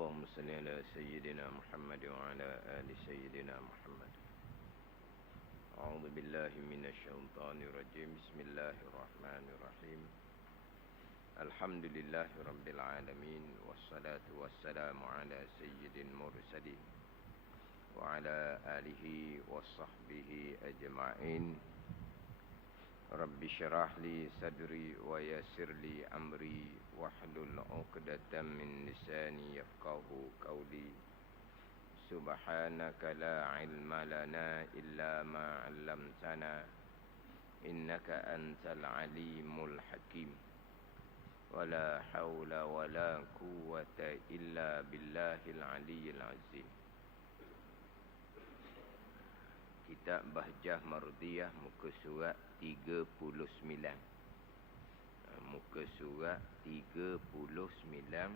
اللهم صل على سيدنا محمد وعلى آل سيدنا محمد. أعوذ بالله من الشيطان الرجيم. بسم الله الرحمن الرحيم. الحمد لله رب العالمين، والصلاة والسلام على سيد المرسلين وعلى آله وصحبه أجمعين. رب اشرح لي صدري ويسر لي أمري واحلل عقدة من لساني يفقهوا قولي. سبحانك لا علم لنا إلا ما علمتنا إنك أنت العليم الحكيم. ولا حول ولا قوة إلا بالله العلي العظيم. Kitab Bahjah Mardiyah, muka surat 39. Muka surat 39,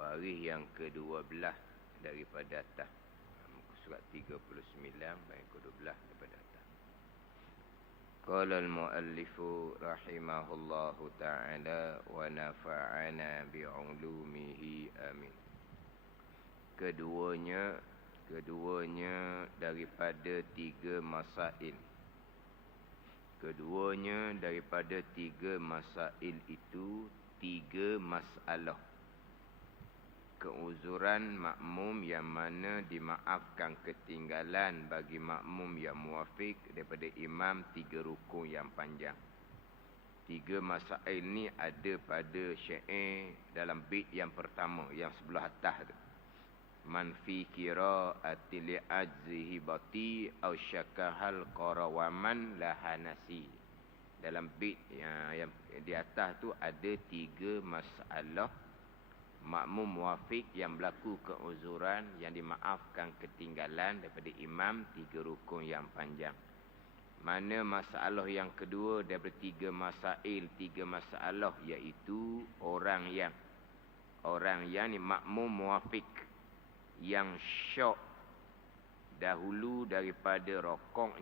baris yang ke-12 daripada atas. Muka surat 39, baris ke-12 daripada atas. Qala al-muallifu rahimahullahu ta'ala wa nafa'ana bi'ulumihi amin. Keduanya daripada tiga masail. Keduanya daripada tiga masail itu tiga masalah. Keuzuran makmum yang mana dimaafkan ketinggalan bagi makmum yang muwafiq daripada imam tiga rukun yang panjang. Tiga masail ni ada pada syair dalam bait yang pertama, yang sebelah atas tu. Man fi qira'ati li'ajzihi bati aw syakahal qarawaman lahanasi. Dalam bait yang di atas tu ada tiga masalah makmum muwafiq yang berlaku keuzuran yang dimaafkan ketinggalan daripada imam tiga rukun yang panjang. Mana masalah yang kedua daripada tiga masalah iaitu orang yang ni makmum muwafiq yang syok dahulu daripada rokok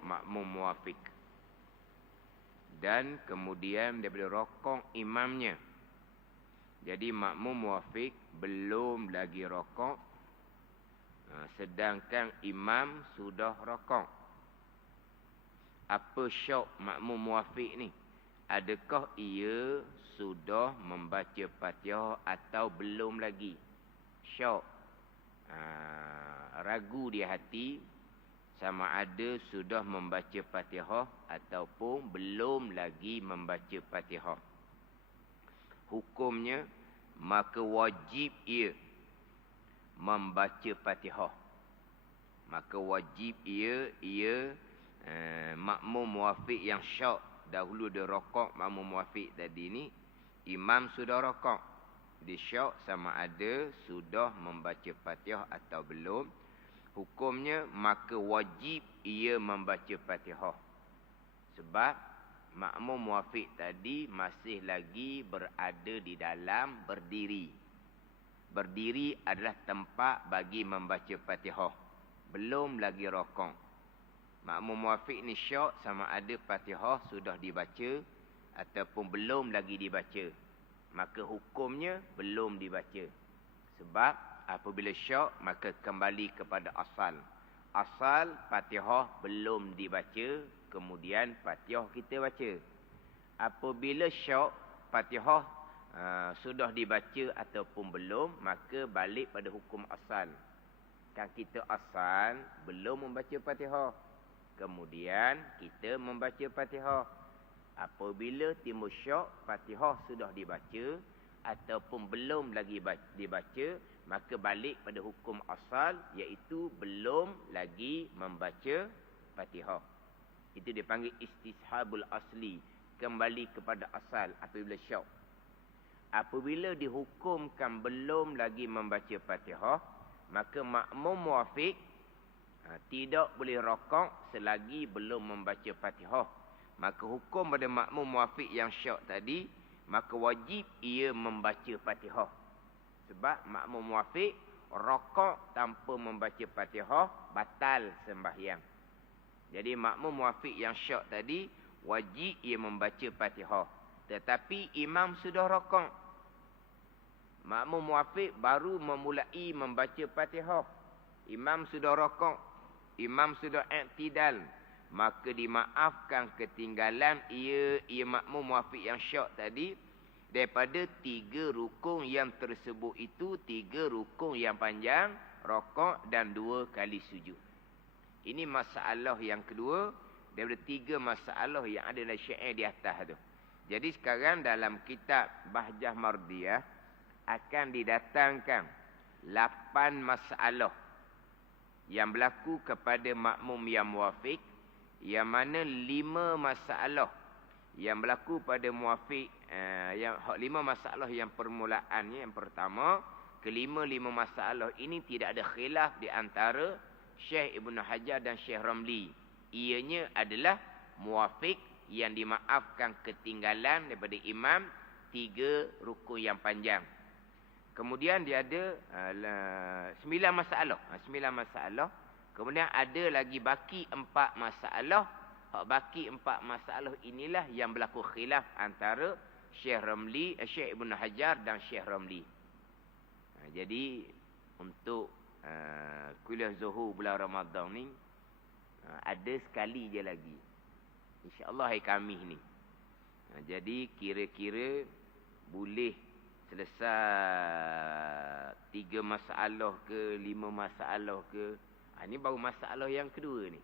makmum muwafiq, dan kemudian daripada rokok imamnya. Jadi makmum muwafiq belum lagi rokok, sedangkan imam sudah rokok. Apa syok makmum muwafiq ni? Adakah ia sudah membaca Fatihah atau belum lagi? Syok, ragu di hati sama ada sudah membaca Fatihah ataupun belum lagi membaca Fatihah. Hukumnya, maka wajib ia membaca Fatihah. Maka wajib ia makmum muwafiq yang syok dahulu dia rokok. Makmum muwafiq tadi ni imam sudah rokok, dia syok sama ada sudah membaca Fatihah atau belum. Hukumnya, maka wajib ia membaca Fatihah. Sebab makmum muwafiq tadi masih lagi berada di dalam berdiri. Berdiri adalah tempat bagi membaca Fatihah, belum lagi rokok. Makmum muwafiq ni syok sama ada Fatihah sudah dibaca ataupun belum lagi dibaca. Maka hukumnya belum dibaca. Sebab apabila syok, maka kembali kepada asal. Asal Fatihah belum dibaca, kemudian Fatihah kita baca. Apabila syok, Fatihah sudah dibaca ataupun belum, maka balik pada hukum asal. Kan kita asal belum membaca Fatihah, kemudian kita membaca Fatihah. Apabila timbul syok, Fatihah sudah dibaca ataupun belum lagi dibaca, maka balik pada hukum asal, iaitu belum lagi membaca Fatihah. Itu dipanggil istishabul asli, kembali kepada asal apabila syok. Apabila dihukumkan belum lagi membaca Fatihah, maka makmum muwafiq tidak boleh rokok selagi belum membaca Fatihah. Maka hukum pada makmum muwafiq yang syok tadi, maka wajib ia membaca Fatihah. Sebab makmum muwafiq rokok tanpa membaca Fatihah batal sembahyang. Jadi makmum muwafiq yang syok tadi wajib ia membaca Fatihah. Tetapi imam sudah rokok. Makmum muafiq baru memulai membaca Fatihah. Imam sudah rokok. Imam sudah i'tidal. Maka dimaafkan ketinggalan ia makmum muafiq yang syak tadi. Daripada 3 rukun yang tersebut itu, 3 rukun yang panjang, rokok dan 2 kali sujud. Ini masalah yang kedua. Daripada 3 masalah yang ada dalam syair di atas tu. Jadi sekarang dalam kitab Bahjah Mardiyah akan didatangkan 8 masalah yang berlaku kepada makmum yang muafiq, yang mana 5 masalah yang berlaku pada muafiq, 5 masalah yang permulaannya. Yang pertama, kelima-5 masalah ini tidak ada khilaf di antara Syekh Ibn Hajar dan Syekh Ramli. Ianya adalah muafiq yang dimaafkan ketinggalan daripada imam 3 rukun yang panjang. Kemudian dia ada 9 masalah. 9 masalah. Kemudian ada lagi baki 4 masalah. Baki 4 masalah inilah yang berlaku khilaf antara Syekh Ramli, Syekh Ibn Hajar dan Syekh Ramli. Jadi untuk kuliah Zuhur bulan Ramadan ni ada sekali je lagi. InsyaAllah hari Khamis ni. Jadi kira-kira boleh selesai 3 masalah ke 5 masalah ke. Ini baru masalah yang kedua ni.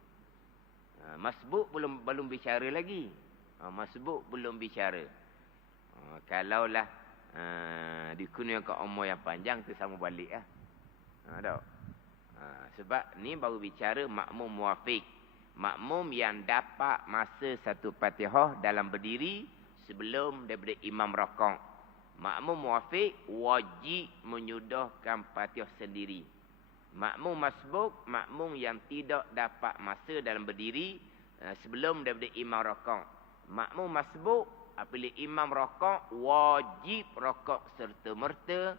Masbuk belum bicara lagi. Masbuk belum bicara. Kalaulah dikurniakan umur yang panjang tu sama balik lah. Tak? Sebab ni baru bicara makmum muafiq. Makmum yang dapat masa satu Fatihah dalam berdiri sebelum daripada imam rakaat. Makmum muafiq wajib menyudahkan Fatihah sendiri. Makmum masbuk, makmum yang tidak dapat masa dalam berdiri sebelum daripada imam rakaat. Makmum masbuk apabila imam rakaat wajib rakaat serta merta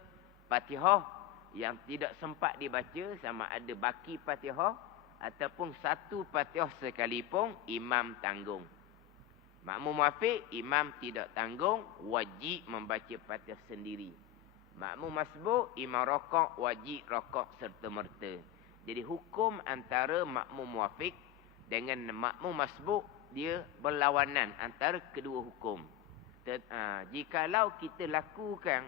Fatihah yang tidak sempat dibaca, sama ada baki Fatihah ataupun satu Fatihah sekalipun, imam tanggung. Makmum muafiq, imam tidak tanggung, wajib membaca Fatihah sendiri. Makmum masbuk, imam rakaat wajib rakaat serta merta. Jadi hukum antara makmum muafiq dengan makmum masbuk dia berlawanan antara kedua hukum. Jikalau kita lakukan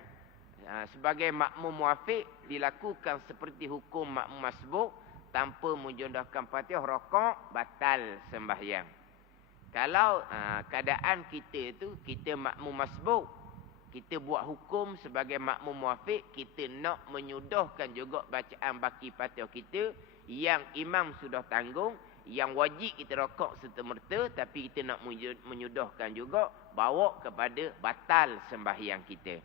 sebagai makmum muafiq dilakukan seperti hukum makmum masbuk tanpa menjondahkan Fatihah, rakaat batal sembahyang. Kalau keadaan kita itu kita makmum masbuk, kita buat hukum sebagai makmum muafiq, kita nak menyudahkan juga bacaan baki Fatihah kita yang imam sudah tanggung, yang wajib kita rakaat serta merta, tapi kita nak menyudahkan juga, bawa kepada batal sembahyang kita.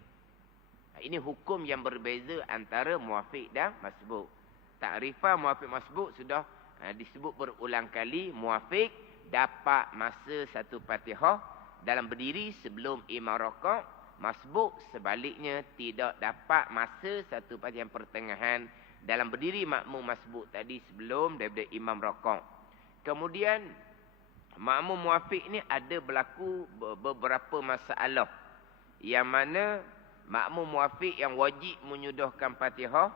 Ini hukum yang berbeza antara muafiq dan masbuk. Takrifan muafiq masbuk sudah disebut berulang kali. Muafiq dapat masa satu Fatihah dalam berdiri sebelum imam rakaat. Masbuk sebaliknya tidak dapat masa satu Fatihah pertengahan dalam berdiri makmum masbuk tadi sebelum daripada imam rakaat. Kemudian makmum muafiq ni ada berlaku beberapa masalah yang mana makmum muafiq yang wajib menyudahkan Fatihah,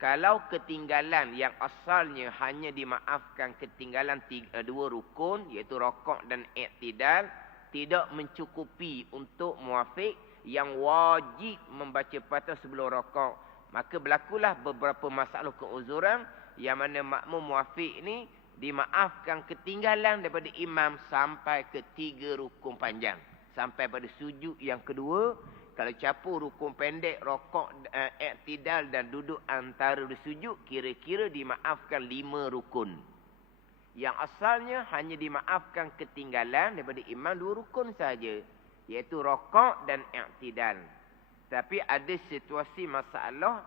kalau ketinggalan yang asalnya hanya dimaafkan ketinggalan 2 rukun, iaitu rakaat dan i'tidal, tidak mencukupi untuk muafiq yang wajib membaca Fatihah sebelum rakaat. Maka berlakulah beberapa masalah keuzuran yang mana makmum muafiq ni dimaafkan ketinggalan daripada imam sampai ke 3 rukun panjang. Sampai pada sujud yang kedua. Kalau capur rukun pendek, rakaat, i'tidal dan duduk antara sujud, kira-kira dimaafkan 5 rukun. Yang asalnya hanya dimaafkan ketinggalan daripada imam 2 rukun saja, iaitu rakaat dan i'tidal. Tapi ada situasi masalah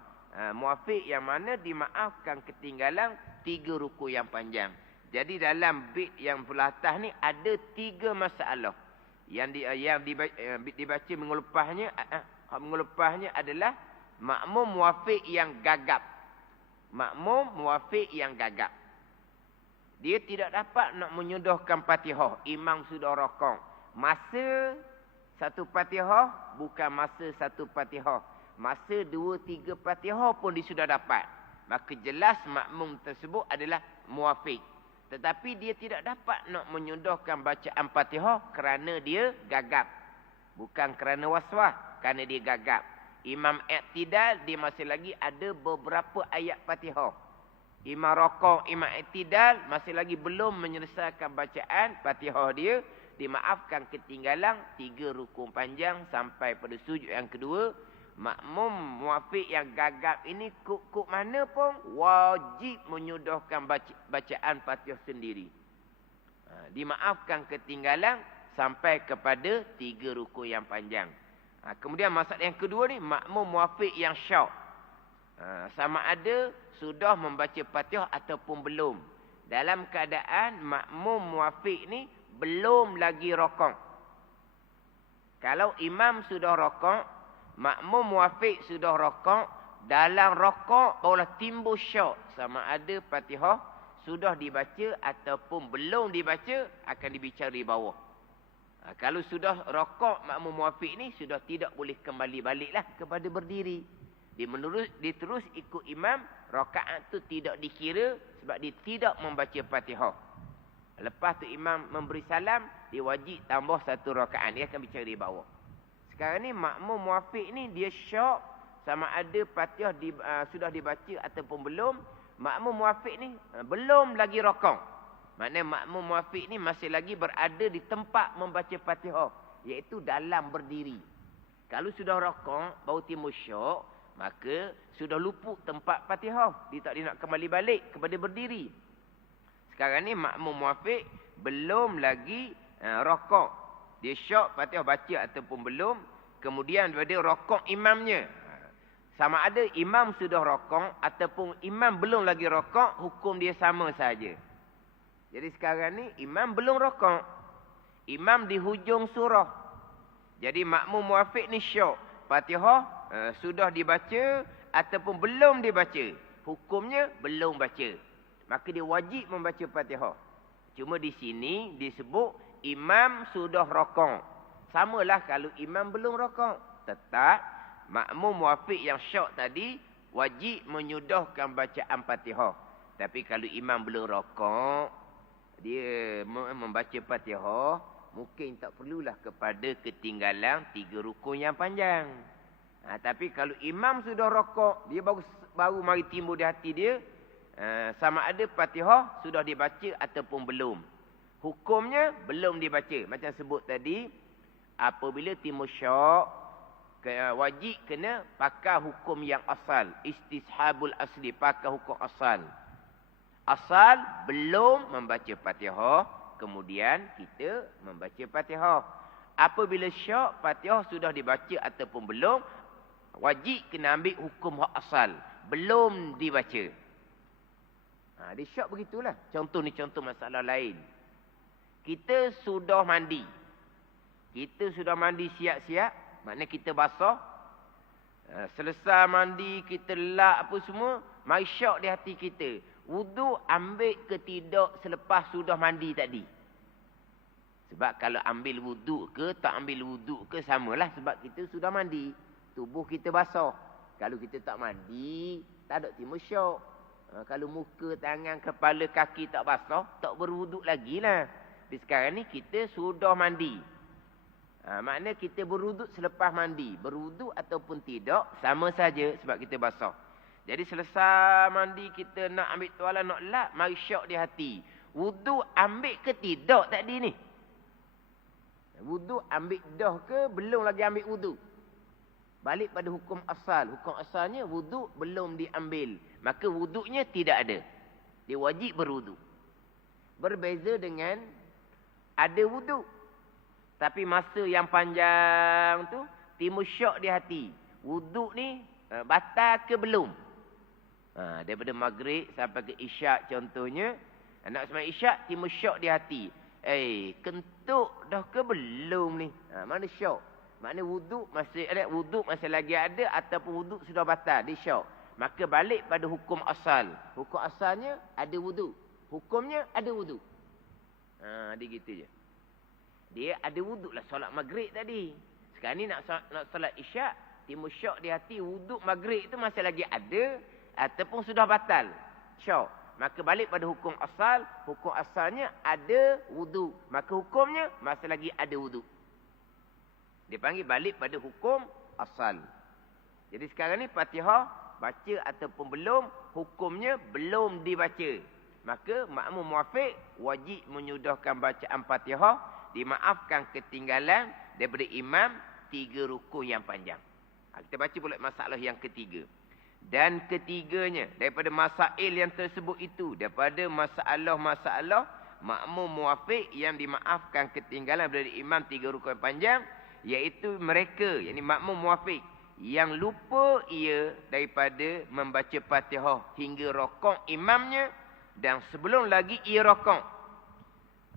muafiq yang mana dimaafkan ketinggalan 3 rukun yang panjang. Jadi dalam bait yang belah atas ni ada 3 masalah. Yang dibaca mengelepasnya adalah makmum muafiq yang gagap. Makmum muafiq yang gagap. Dia tidak dapat nak menyudahkan Fatihah. Imam sudah rakaat. Masa satu Fatihah bukan masa satu Fatihah. masa 2-3 Fatihah pun dia sudah dapat, maka jelas makmum tersebut adalah muwafiq. Tetapi dia tidak dapat nak menyudahkan bacaan Fatihah kerana dia gagap. Bukan kerana waswas, kerana dia gagap. Imam i'tidal, dia masih lagi ada beberapa ayat Fatihah. Imam rokok, imam i'tidal, masih lagi belum menyelesaikan bacaan Fatihah dia. Dimaafkan ketinggalan 3 rukun panjang sampai pada sujud yang kedua. Makmum muwafiq yang gagap ini kuk mana pun wajib menyudahkan bacaan Fatihah sendiri. Dimaafkan ketinggalan sampai kepada 3 rukun yang panjang. Kemudian masalah yang kedua ni, makmum muwafiq yang syak. Sama ada sudah membaca Fatihah ataupun belum. Dalam keadaan makmum muwafiq ni belum lagi rokok. Kalau imam sudah rokok, makmum muwafiq sudah rokok, dalam rokok barulah timbul syak. Sama ada Fatihah sudah dibaca ataupun belum dibaca, akan dibicara di bawah. Kalau sudah rokok makmum muwafiq ni, sudah tidak boleh kembali baliklah kepada berdiri. Dia terus ikut imam, rakaat tu tidak dikira sebab dia tidak membaca Fatihah. Lepas tu imam memberi salam, dia wajib tambah 1 rakaat. Dia akan bicara di bawah. Sekarang ni makmum muwafiq ni dia syak, sama ada Fatihah sudah dibaca ataupun belum. Makmum muwafiq ni belum lagi rokok. Maknanya makmum muwafiq ni masih lagi berada di tempat membaca Fatihah, iaitu dalam berdiri. Kalau sudah rokok baru timbul syak, maka sudah luput tempat Fatihah. Dia tak nak kembali balik kepada berdiri. Sekarang ni makmum muwafiq belum lagi rokok. Dia syak Fatihah baca ataupun belum. Kemudian daripada rokok imamnya. Sama ada imam sudah rokok ataupun imam belum lagi rokok, hukum dia sama saja. Jadi sekarang ni imam belum rokok. Imam di hujung surah. Jadi makmum muwafiq ni syak Fatihah sudah dibaca ataupun belum dibaca. Hukumnya belum baca. Maka dia wajib membaca Fatihah. Cuma di sini disebut imam sudah rokok. Samalah kalau imam belum rokok. Tetap makmum muwafiq yang syak tadi wajib menyudahkan bacaan Fatihah. Tapi kalau imam belum rokok, dia membaca Fatihah, mungkin tak perlulah kepada ketinggalan 3 rukun yang panjang. Tapi kalau imam sudah rokok, dia baru mari timbul di hati dia, sama ada Fatihah sudah dibaca ataupun belum. Hukumnya belum dibaca. Macam sebut tadi, apabila timbul syak, wajib kena pakai hukum yang asal. Istishabul asli, pakai hukum asal. Asal belum membaca Fatihah, kemudian kita membaca Fatihah. Apabila syak, Fatihah sudah dibaca ataupun belum, wajib kena ambil hukum asal. Belum dibaca. Dia syak begitulah. Contoh ni contoh masalah lain. Kita sudah mandi. Kita sudah mandi siap-siap. Maknanya kita basah. Selesai mandi, kita lap apa semua. Mari syak di hati kita. Wuduk ambil ke tidak selepas sudah mandi tadi? Sebab kalau ambil wuduk ke, tak ambil wuduk ke, samalah. Sebab kita sudah mandi. Tubuh kita basah. Kalau kita tak mandi, tak ada timbul syak. Kalau muka, tangan, kepala, kaki tak basah, tak berwuduk lagi lah. Tapi sekarang ni kita sudah mandi. Maknanya kita berwuduk selepas mandi. Berwuduk ataupun tidak, sama saja sebab kita basah. Jadi selesai mandi, kita nak ambil tuala, nak lap, mari syak di hati. Wuduk ambil ke tidak tadi ni? Wuduk ambil dah ke, belum lagi ambil wuduk? Balik pada hukum asal. Hukum asalnya wuduk belum diambil. Maka wuduknya tidak ada. Dia wajib berwuduk. Berbeza dengan ada wuduk. Tapi masa yang panjang tu timbul syak di hati. Wuduk ni batal ke belum? Daripada maghrib sampai ke isyak contohnya. Nak sembahyang isyak timbul syak di hati. Kentut dah ke belum ni? Mana syak? Maknanya wuduk masih lagi ada ataupun wuduk sudah batal, dia syak. Maka balik pada hukum asal. Hukum asalnya ada wuduk. Hukumnya ada wuduk. Dia gitu je. Dia ada wuduk lah solat maghrib tadi. Sekarang ni nak solat isyak, timbul syok di hati, wuduk maghrib itu masih lagi ada ataupun sudah batal. Syok. Maka balik pada hukum asal. Hukum asalnya ada wudu. Maka hukumnya masih lagi ada wudu. Dia panggil balik pada hukum asal. Jadi sekarang ni Fatihah baca ataupun belum, hukumnya belum dibaca. Maka makmum muafiq wajib menyudahkan bacaan Fatihah, dimaafkan ketinggalan daripada imam 3 rukun yang panjang. Kita baca pula masalah yang ketiga. Dan ketiganya, daripada masail yang tersebut itu, daripada masalah-masalah makmum muafiq yang dimaafkan ketinggalan dari imam 3 rukun panjang, iaitu mereka, yakni makmum muafiq, yang lupa ia daripada membaca Fatihah hingga rokok imamnya, dan sebelum lagi ia rokok.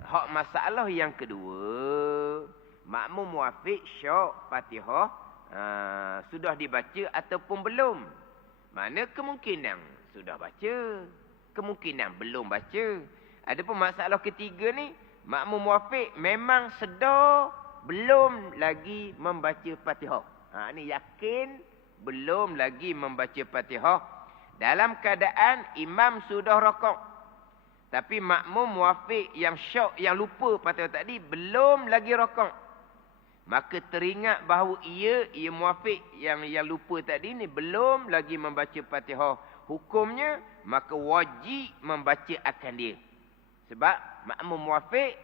Hak masalah yang kedua, makmum muafiq syok Fatihah sudah dibaca ataupun belum. Mana kemungkinan sudah baca, kemungkinan belum baca. Adapun masalah ketiga ni, makmum muafiq memang sedar belum lagi membaca Fatihah. Ni yakin belum lagi membaca Fatihah. Dalam keadaan imam sudah rokok. Tapi makmum muafiq yang syok, yang lupa Fatihah tadi, belum lagi rokok. Maka teringat bahawa ia muafiq yang lupa tadi ni belum lagi membaca Fatihah. Hukumnya, maka wajib membaca akan dia. Sebab makmum muafiq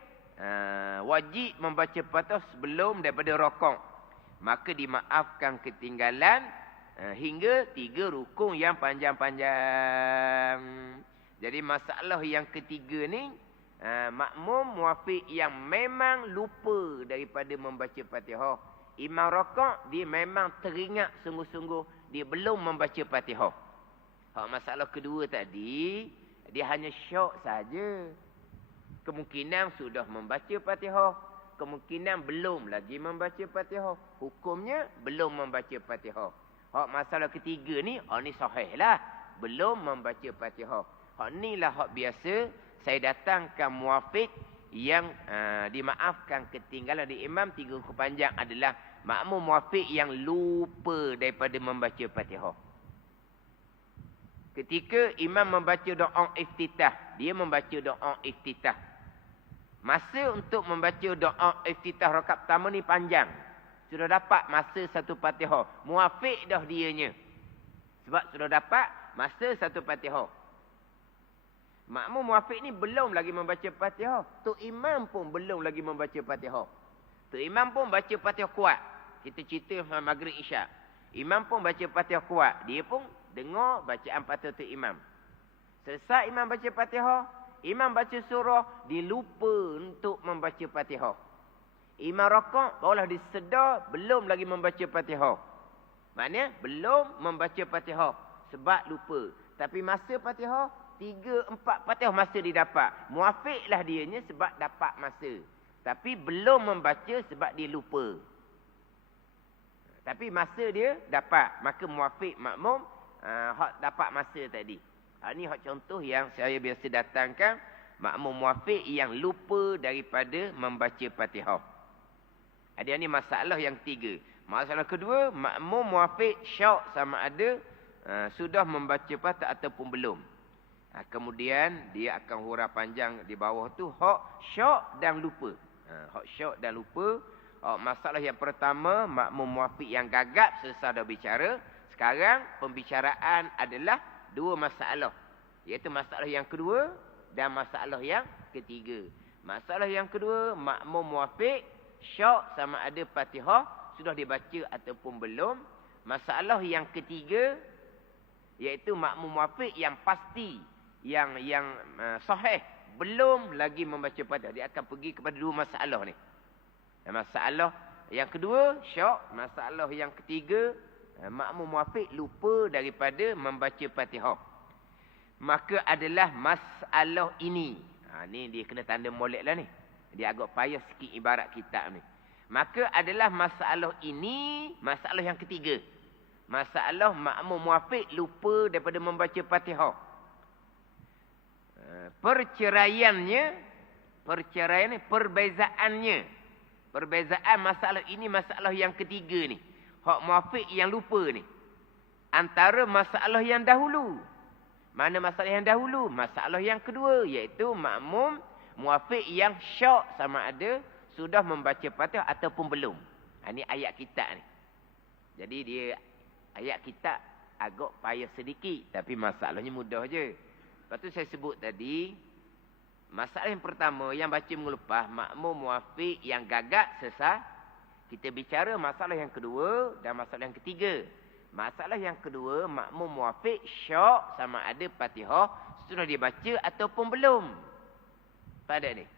wajib membaca Fatihah sebelum daripada rokok. Maka dimaafkan ketinggalan hingga 3 rukun yang panjang-panjang. Jadi masalah yang ketiga ni, makmum muafiq yang memang lupa daripada membaca Fatihah. Imam rokok, dia memang teringat sungguh-sungguh dia belum membaca Fatihah. Masalah kedua tadi, dia hanya syok saja. Kemungkinan sudah membaca Fatihah, kemungkinan belum lagi membaca Fatihah. Hukumnya belum membaca Fatihah. Masalah ketiga ni, ni sahih lah, belum membaca Fatihah. Ni lah hak biasa saya datangkan muafiq yang dimaafkan ketinggalan di imam 3 rukun panjang adalah makmum muafiq yang lupa daripada membaca Fatihah. Ketika imam membaca doa iftitah, dia membaca doa iftitah. Masa untuk membaca doa iftitah rakaat pertama ni panjang. Sudah dapat masa satu Fatihah. Muafiq dah dianya. Sebab sudah dapat masa satu Fatihah. Makmum muafiq ni belum lagi membaca Fatihah. Tok imam pun belum lagi membaca Fatihah. Tok imam pun baca Fatihah kuat. Kita cerita maghrib isyak. Imam pun baca Fatihah kuat. Dia pun dengar bacaan Fatihah tok imam. Selesai imam baca Fatihah, imam baca surah, dia lupa untuk membaca Fatihah. Imam rakaat barulah disedar belum lagi membaca Fatihah. Maknanya belum membaca Fatihah sebab lupa. Tapi masa Fatihah 3-4 Fatihah masa didapat. Muafiqlah dianya sebab dapat masa. Tapi belum membaca sebab dia lupa. Tapi masa dia dapat. Maka muafiq makmum hak dapat masa tadi. Ini hak contoh yang saya biasa datangkan. Makmum muafiq yang lupa daripada membaca Fatihah. Ini masalah yang ketiga. Masalah kedua, makmum muafiq syok sama ada sudah membaca Fatihah ataupun belum. Kemudian dia akan hurah panjang di bawah tu hak syok dan lupa. Hak syok dan lupa. Masalah yang pertama, makmum muafiq yang gagap selesai dah bicara. Sekarang pembicaraan adalah 2 masalah. Iaitu masalah yang kedua dan masalah yang ketiga. Masalah yang kedua, makmum muafiq syok sama ada Fatihah sudah dibaca ataupun belum. Masalah yang ketiga, iaitu makmum muafiq yang pasti, yang sahih belum lagi membaca Fatihah. Dia akan pergi kepada 2 masalah ni. Masalah yang kedua syok, masalah yang ketiga makmum muafiq lupa daripada membaca Fatihah. Maka adalah masalah ini. Ni dia kena tanda molek lah ni. Dia agak payah sikit ibarat kitab ni. Maka adalah masalah ini, masalah yang ketiga. Masalah makmum muafiq lupa daripada membaca Fatihah. Perbezaannya. Perbezaan masalah ini, masalah yang ketiga ni. hak muafiq yang lupa ni. Antara masalah yang dahulu. Mana masalah yang dahulu? Masalah yang kedua, iaitu makmum muafiq yang syak sama ada sudah membaca Fatihah ataupun belum. Ini ayat kitab ni. Jadi dia ayat kitab agak payah sedikit, tapi masalahnya mudah je. Lepas tu saya sebut tadi, masalah yang pertama yang baca mengelupas, makmum muafiq yang gagak sesat. Kita bicara masalah yang kedua dan masalah yang ketiga. Masalah yang kedua, makmum muafiq syak sama ada Fatihah sudah dibaca ataupun belum. Pada ni.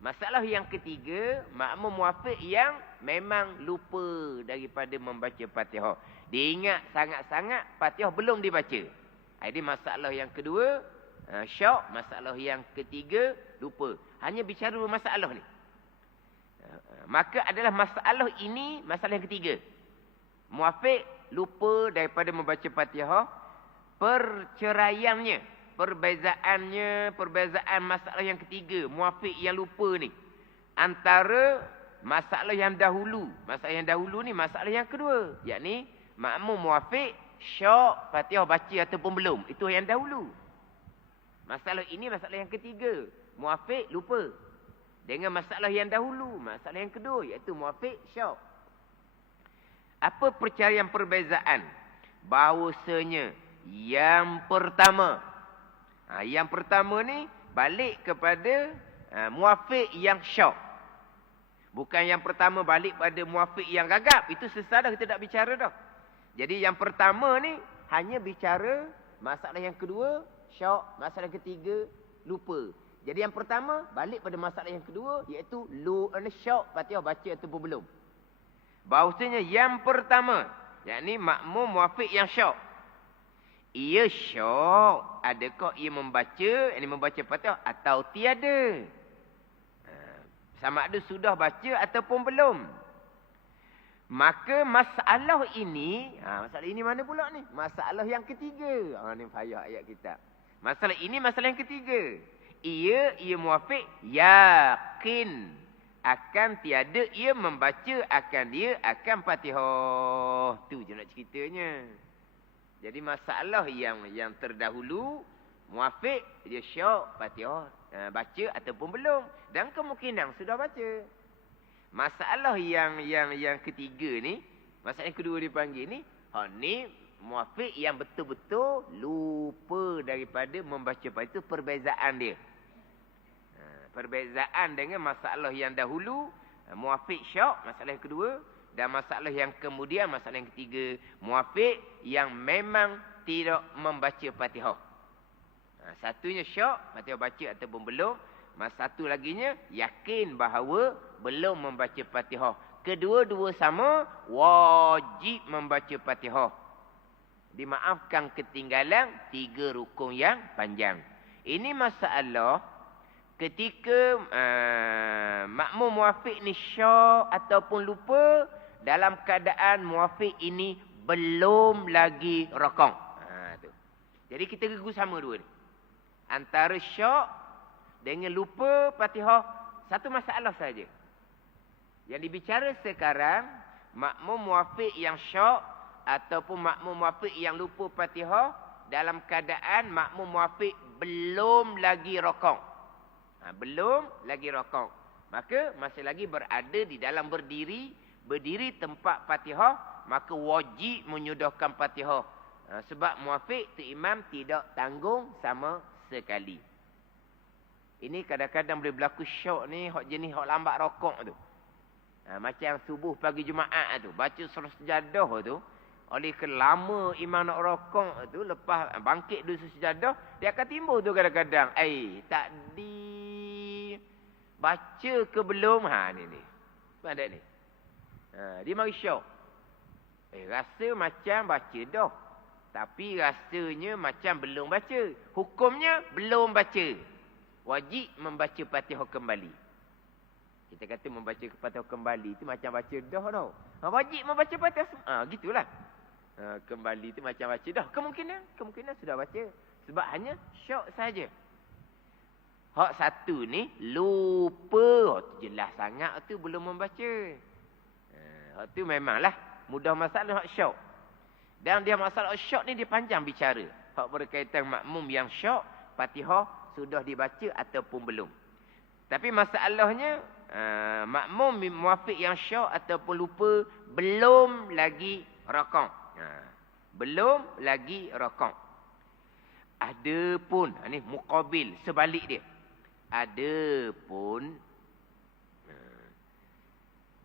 Masalah yang ketiga, makmum muafiq yang memang lupa daripada membaca Fatihah. Dia ingat sangat-sangat Fatihah belum dibaca. Ini masalah yang kedua, syak. Masalah yang ketiga, lupa. Hanya bicara dua masalah ni. Maka adalah masalah ini, masalah yang ketiga. Muafiq lupa daripada membaca Fatihah. Perceraiannya, perbezaan masalah yang ketiga, muafiq yang lupa ni, antara masalah yang dahulu. Masalah yang dahulu ni masalah yang kedua, yakni makmum muafiq syak Fatihah baca ataupun belum. Itu yang dahulu. Masalah ini masalah yang ketiga, muafiq lupa. Dengan masalah yang dahulu, masalah yang kedua, iaitu muafiq syak. Apa perceraian perbezaan? Bahawasanya yang pertama, yang pertama ni balik kepada muafiq yang syak. Bukan yang pertama balik pada muafiq yang gagap. Itu sesat dah, kita tak bicara dah. Jadi yang pertama ni hanya bicara masalah yang kedua syak, masalah yang ketiga lupa. Jadi yang pertama balik pada masalah yang kedua, iaitu syak Fatihah baca ataupun belum. Bahawasanya yang pertama, yakni makmum muafiq yang syak, ia syak, adakah ia membaca, ini membaca Fatihah atau tiada. Sama ada sudah baca ataupun belum. Maka masalah ini, masalah ini mana pula ni? Masalah yang ketiga. Ni payah ayat kita. Masalah ini masalah yang ketiga. Ia muafiq yakin akan tiada ia membaca akan Fatihah. Tu je nak ceritanya. Jadi masalah yang terdahulu, muafiq dia syak Fatihah baca ataupun belum, dan kemungkinan sudah baca. Masalah yang ketiga ni, masalah yang kedua dipanggil ni, ni muafiq yang betul-betul lupa daripada membaca Fatihah. Itu perbezaan dia. Perbezaan dengan masalah yang dahulu, muafiq syak, masalah yang kedua, dan masalah yang kemudian, masalah yang ketiga, muafiq yang memang tidak membaca Fatihah. Satunya syak, Fatihah baca ataupun belum. Satu laginya, yakin bahawa belum membaca Fatihah. Kedua-dua sama, wajib membaca Fatihah. Dimaafkan ketinggalan 3 rukun yang panjang. Ini masalah ketika makmum muafiq ni syak ataupun lupa, dalam keadaan muafiq ini belum lagi rakaat. Tu. Jadi kita gugur sama dua ni. Antara syak dengan lupa Fatihah, satu masalah saja. Yang dibicara sekarang, makmum muafiq yang syak ataupun makmum muafiq yang lupa Fatihah, dalam keadaan makmum muafiq belum lagi rakaat. Belum lagi rakaat. Maka masih lagi berada di dalam berdiri tempat Fatihah, maka wajib menyudahkan Fatihah. Sebab muafiq tu imam tidak tanggung sama sekali. Ini kadang-kadang boleh berlaku syak ni, hak jenis hak lambat rakaat tu. Macam subuh pagi Jumaat tu, baca surah sejadah tu, oleh kelama imam nak rakaat tu, lepas bangkit dulu sejadah, dia akan timbul tu kadang-kadang, takdi baca ke belum? Ni. Ada ni. Dia mari syak. Rasa macam baca dah. Tapi rasanya macam belum baca. Hukumnya belum baca. Wajib membaca Fatihah kembali. Kita kata membaca Fatihah kembali itu macam baca dah tau. Wajib membaca Fatihah. Gitulah. Kembali itu macam baca dah. Kemungkinan sudah baca. Sebab hanya syak saja. Hak satu ni lupa. Tu jelas sangat tu belum membaca. Hak tu memanglah Mudah masalah hak syok. Dan dia masalah syok ni dia panjang bicara. Hak berkaitan makmum yang syok, Fatihah sudah dibaca ataupun belum. Tapi masalahnya makmum muafiq yang syok ataupun lupa belum lagi rakaat. Belum lagi rakaat. Adapun ni muqabil sebalik dia. Adapun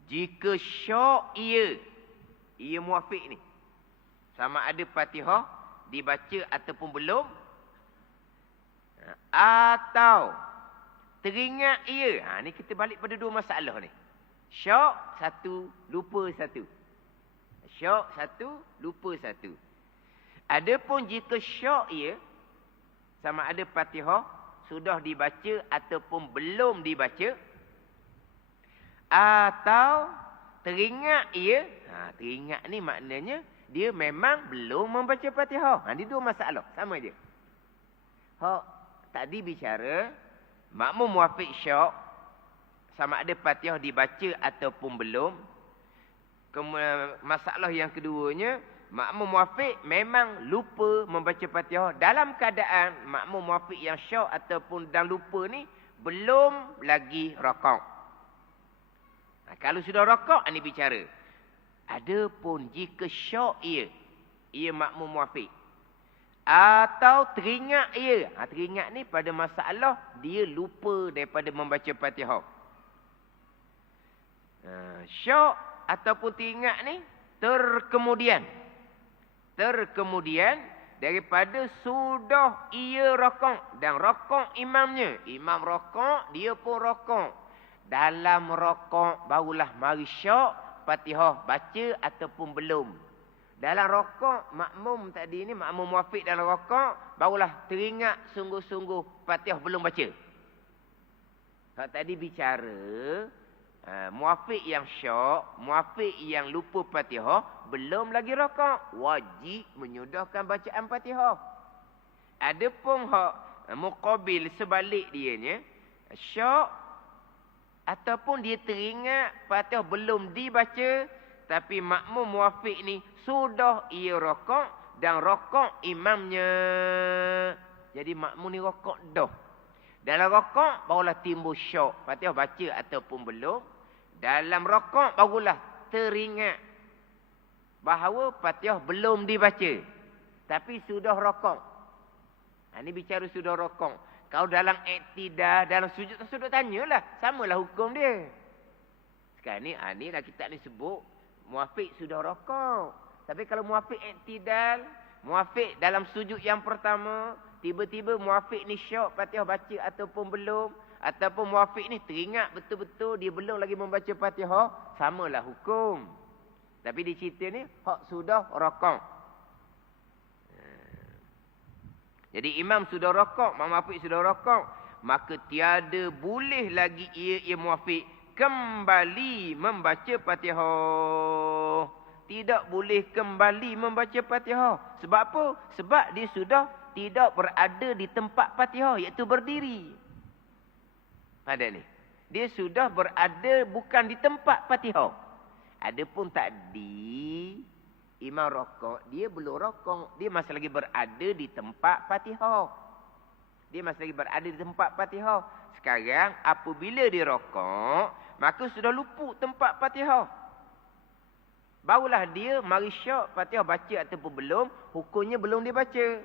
jika syok ia muafiq ni, sama ada Fatihah dibaca ataupun belum, atau teringat ia. Ni kita balik pada dua masalah ni. Syok satu, lupa satu. Syok satu, lupa satu. Adapun jika syok ia, sama ada Fatihah sudah dibaca ataupun belum dibaca, atau teringat ia. Teringat ni maknanya dia memang belum membaca Fatihah. Ni dua masalah. Sama je. Tadi bicara makmum muafiq syok, sama ada Fatihah dibaca ataupun belum. Masalah yang keduanya, makmum muafiq memang lupa membaca Fatihah. Dalam keadaan makmum muafiq yang syok ataupun dan lupa ni belum lagi rakaat. Kalau sudah rakaat ni bicara. Adapun jika syok ia makmum muafiq, atau teringat ia. Teringat ni pada masalah dia lupa daripada membaca Fatihah. Syok ataupun teringat ni terkemudian daripada sudah ia rakaat dan rakaat imamnya. Imam rakaat, dia pun rakaat. Dalam rakaat barulah mari syok, Fatihah baca ataupun belum. Dalam rakaat makmum tadi ni, makmum muafiq dalam rakaat, barulah teringat sungguh-sungguh Fatihah belum baca. Kalau tadi bicara muafiq yang syok, muafiq yang lupa Fatihah, belum lagi rakaat, wajib menyudahkan bacaan Fatihah. Adapun hak muqabil sebalik dianya, syok ataupun dia teringat Fatihah belum dibaca, tapi makmum muafiq ni sudah ia rakaat dan rakaat imamnya. Jadi makmum ni rakaat dah. Dalam rakaat barulah timbul syok, Fatihah baca ataupun belum. Dalam rakaat barulah teringat bahawa Fatihah belum dibaca, tapi sudah rakaat. Ini bicara sudah rakaat. Kalau dalam iktidal, dalam sujud tanyalah. Samalah hukum dia. Sekarang ni, inilah kita ni sebut muafiq sudah rakaat. Tapi kalau muafiq iktidal, muafiq dalam sujud yang pertama, tiba-tiba muafiq ni syok, Fatihah baca ataupun belum, ataupun muafiq ni teringat betul-betul dia belum lagi membaca Fatihah, samalah hukum. Tapi di cerita ni, hak sudah rakaat. Jadi imam sudah rakaat, makmum muafiq sudah rakaat, maka tiada boleh lagi ia muafiq kembali membaca Fatihah. Tidak boleh kembali membaca Fatihah. Sebab apa? Sebab dia sudah tidak berada di tempat Fatihah, iaitu berdiri. Ada ni. Dia sudah berada bukan di tempat Fatihah. Adapun tadi imam rakaat, dia belum rakaat, dia masih lagi berada di tempat Fatihah. Dia masih lagi berada di tempat Fatihah. Sekarang apabila dia rakaat, maka sudah luput tempat Fatihah. Barulah dia mari syok, Fatihah baca ataupun belum, hukumnya belum dibaca.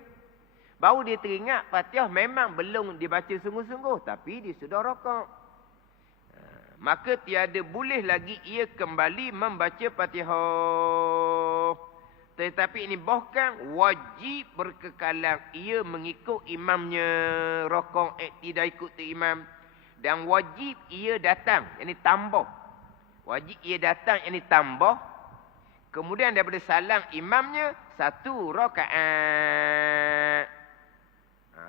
Baru dia teringat Fatihah memang belum dibaca sungguh-sungguh, tapi dia sudah rakaat. Maka tiada boleh lagi ia kembali membaca Fatihah. Tetapi ini bahkan wajib berkekalan ia mengikut imamnya, rakaat iktidal ikut imam. Dan wajib ia datang, ini tambah. Wajib ia datang, ini tambah. Kemudian daripada salam imamnya, 1 rakaat.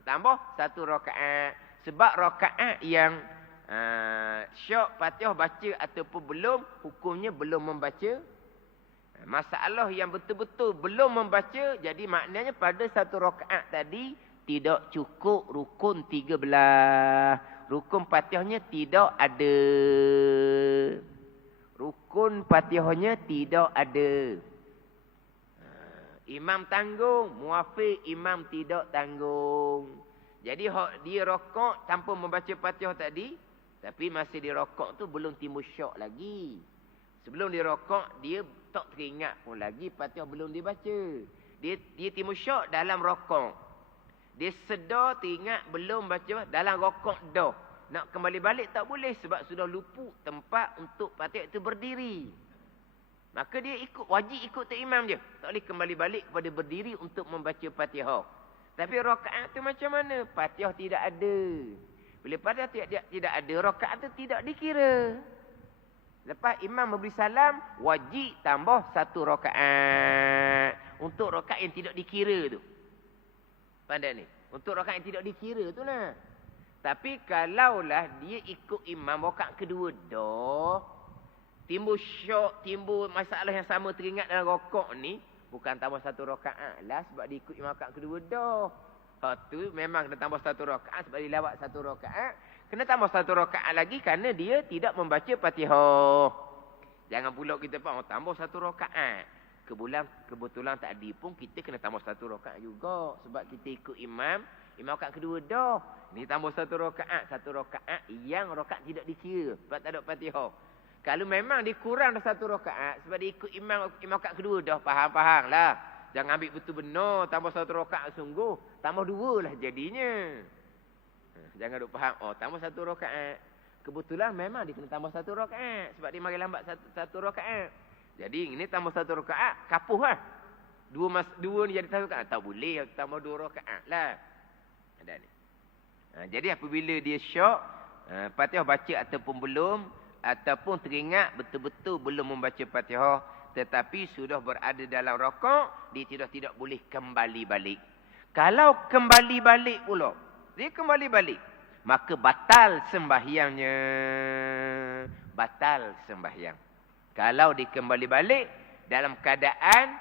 Tambah 1 rakaat. Sebab rakaat yang syok Fatihah baca ataupun belum, hukumnya belum membaca. Masalah yang betul-betul belum membaca, jadi maknanya pada 1 rakaat tadi tidak cukup rukun 13. Rukun Fatihahnya tidak ada. Rukun Fatihahnya tidak ada. Imam tanggung, muafiq imam tidak tanggung. Jadi dia rokok tanpa membaca Fatihah tadi, tapi masih di rokok tu belum timbul syok lagi. Sebelum dia rokok, dia tak teringat pun lagi Fatihah belum dibaca. Dia timbul syok dalam rokok. Dia sedar teringat belum baca dalam rokok dah. Nak kembali balik tak boleh sebab sudah luput tempat untuk Fatihah itu berdiri. Maka dia wajib ikut tok imam je. Tak boleh kembali balik kepada berdiri untuk membaca Fatihah. Tapi rakaat tu macam mana? Fatihah tidak ada. Bila Fatihah tidak ada, rakaat tu tidak dikira. Lepas imam memberi salam, wajib tambah 1 rakaat. Untuk rakaat yang tidak dikira tu. Pandai ni. Untuk rakaat yang tidak dikira tu lah. Tapi kalaulah dia ikut imam rakaat kedua dah, timbul syok, timbul masalah yang sama teringat dalam rokok ni, bukan tambah 1 rakaat lah sebab dia ikut imam rakaat kedua dah. Tu memang kena tambah 1 rakaat sebab dia lawat 1 rakaat. Kena tambah 1 rakaat lagi kerana dia tidak membaca Fatihah. Jangan pula kita tambah 1 rakaat. Kebetulan tadi pun kita kena tambah 1 rakaat juga sebab kita ikut imam rakaat kedua dah. Ni tambah 1 rakaat, 1 rakaat yang rakaat tidak dikira sebab tak ada Fatihah. Kalau memang dia kurang dah 1 rakaat sebab dia ikut imam rakaat kedua dah, faham lah. Jangan ambil betul benar tambah 1 rakaat sungguh, tambah 2 lah jadinya. Jangan duk faham, tambah 1 rakaat. Kebetulan memang dia kena tambah 1 rakaat sebab dia mari lambat 1 rakaat. Jadi ini tambah 1 rakaat, kapuh lah. 2 ni jadi 1 rakaat, tak boleh tambah 2 rakaat lah. Ada ni. Jadi apabila dia syok, Fatihah baca ataupun belum, ataupun teringat betul-betul belum membaca Fatihah, tetapi sudah berada dalam rokok, dia tidak boleh kembali balik. Kalau kembali balik pula, dia kembali balik, maka batal sembahyangnya. Batal sembahyang. Kalau dia kembali balik dalam keadaan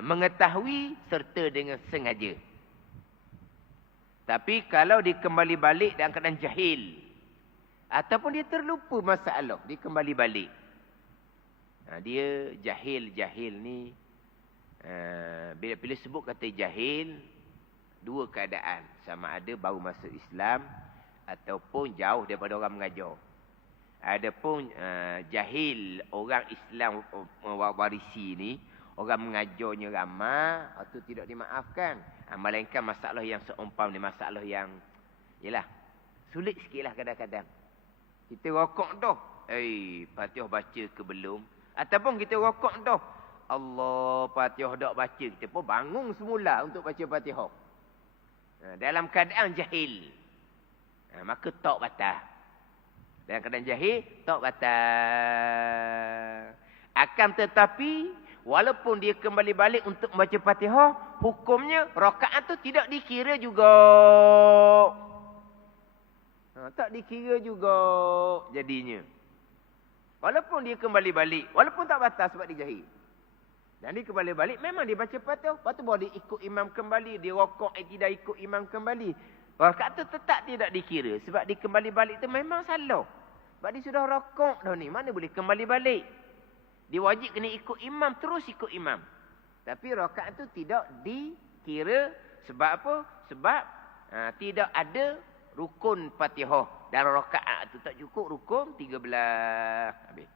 mengetahui serta dengan sengaja. Tapi kalau dia kembali balik dalam keadaan jahil, ataupun dia terlupa masalah, dia kembali balik. Dia jahil ni, bila sebut kata jahil, 2 keadaan. Sama ada baru masuk Islam, ataupun jauh daripada orang mengajar. Adapun jahil orang Islam warisi ni, orang mengajarnya ramai, itu tidak dimaafkan. Melainkan masalah yang seumpam ni, masalah yang yalah sulit sikitlah kadang-kadang. Kita rokok dah, Fatihah baca ke belum? Ataupun kita rokok dah, Allah Fatihah dak baca, kita pun bangun semula untuk baca Fatihah. Dalam keadaan jahil, maka tak batal. Dalam keadaan jahil, tak batal. Akan tetapi, walaupun dia kembali balik untuk membaca Fatihah, hukumnya rakaat tu tidak dikira juga. Tak dikira juga jadinya. Walaupun dia kembali balik, walaupun tak batal sebab dia jahil. Dan dia kembali balik, memang dia baca Fatihah. Lepas tu baru dia ikut imam kembali, dia rokok tidak ikut imam kembali. Rakaat tu tetap tidak dikira. Sebab dia kembali balik tu memang salah. Sebab dia sudah rokok dah ni, mana boleh kembali balik. Dia wajib kena ikut imam, terus ikut imam. Tapi rakaat tu tidak dikira. Sebab apa? Sebab tidak ada rukun Fatihah dalam rakaat tu. Tak cukup rukun 13. Habis.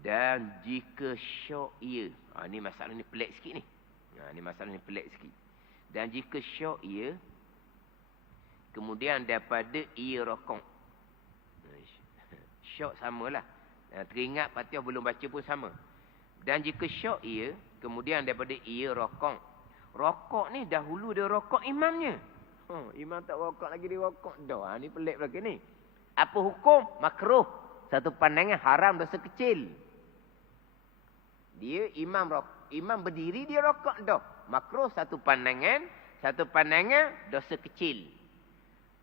Dan jika syok ia. Ni masalah ni pelik sikit ni. Ni masalah ni pelik sikit. Dan jika syok ia, kemudian daripada ia rokok. Syok samalah. Teringat Fatihah belum baca pun sama. Dan jika syok ia, kemudian daripada ia rokok. Rokok ni dahulu dia rokok imamnya. Imam tak rokok lagi, dia rokok dah. Ni pelik lagi ni. Apa hukum? Makruh. Satu pandangan haram, dosa kecil. Dia imam berdiri, dia rokok dah. Makruh satu pandangan dosa kecil.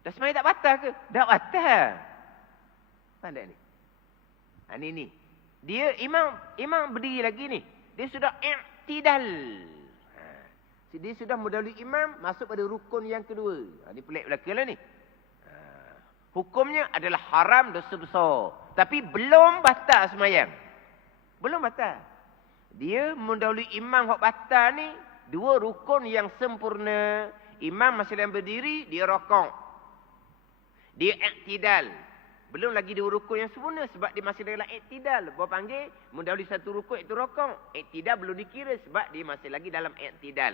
Dah sebenarnya tak batal ke? Tak batal. Pandai ni. Ni. Dia imam berdiri lagi ni. Dia sudah i'tidal. Dia sudah mendahului imam masuk pada rukun yang kedua. Ni pelik belaka lah ni. Hukumnya adalah haram, dosa besar. Tapi belum batal semayang. Belum batal. Dia mendahului imam hak batal ni, 2 rukun yang sempurna. Imam masih dalam berdiri, dia rokok. Dia iktidal. Belum lagi 2 rukun yang sempurna sebab dia masih dalam iktidal. Bawa panggil, mendahului 1 rukun itu rokok. Iktidal belum dikira sebab dia masih lagi dalam iktidal.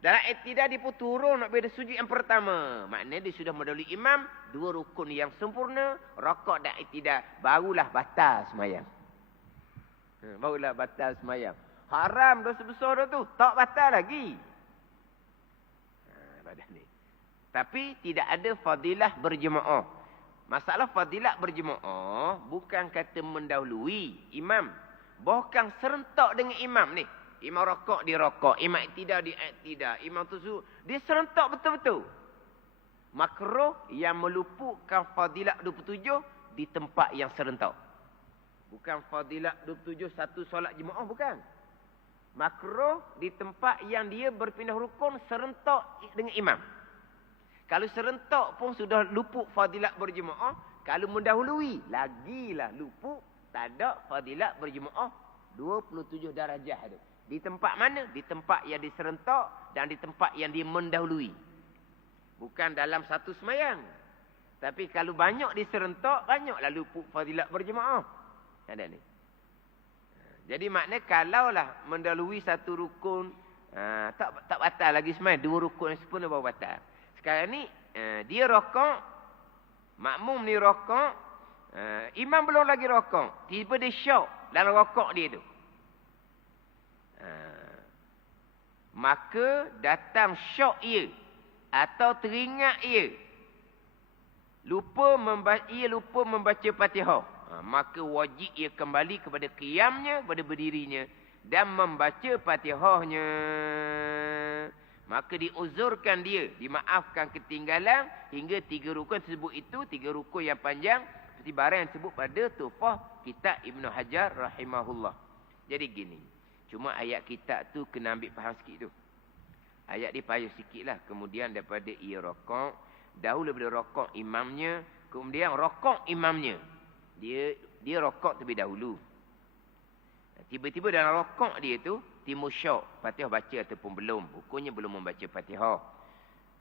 Dalam iktidal dia pun turun nak beda sujud yang pertama. Maknanya dia sudah mendahului imam, 2 rukun yang sempurna, rokok dan iktidal. Barulah batal semayang. Barulah batal semayang. Haram dosa besar tu. Tak batal lagi. Badan ni. Tapi tidak ada fadilah berjemaah. Masalah fadilah berjemaah bukan kata mendahului imam. Bahkan serentak dengan imam ni. Imam rokok, dia rokok. Imam iktidal, dia iktidal. Imam tu dia serentak betul-betul. Makruh yang meluputkan fadilah 27 di tempat yang serentak. Bukan fadilah 27 satu solat jemaah, bukan. Makruh di tempat yang dia berpindah rukun serentak dengan imam. Kalau serentak pun sudah luput fadilat berjemaah. Kalau mendahului, lagilah luput. Tak ada fadilat berjemaah 27 darajah tu. Di tempat mana? Di tempat yang diserentak dan di tempat yang dia mendahului. Bukan dalam satu semayang. Tapi kalau banyak diserentak, banyaklah luput fadilat berjemaah. Ada ni. Jadi maknanya kalaulah mendahului satu rukun, tak batal lagi semayang. 2 rukun yang sempurna baru batal. Sekarang ni, dia rokok, makmum ni rokok, imam belum lagi rokok. Tiba dia syok dalam rokok dia tu. Maka datang syok ia, atau teringat ia. Ia lupa membaca Fatihah. Maka wajib ia kembali kepada qiyamnya, kepada berdirinya. Dan membaca Fatihahnya. Maka diuzurkan dia, dimaafkan ketinggalan hingga 3 rukun tersebut itu, 3 rukun yang panjang seperti barang yang disebut pada Tuhfah kitab Ibnu Hajar rahimahullah. Jadi gini, cuma ayat kitab tu kena ambil faham sikit tu. Ayat dia payah sikit lah. Kemudian daripada ia rokok, dahulu daripada rokok imamnya, kemudian rokok imamnya. Dia rokok terlebih dahulu. Tiba-tiba dalam rokok dia tu, timur syok, Fatihah baca ataupun belum. Hukumnya belum membaca Fatihah.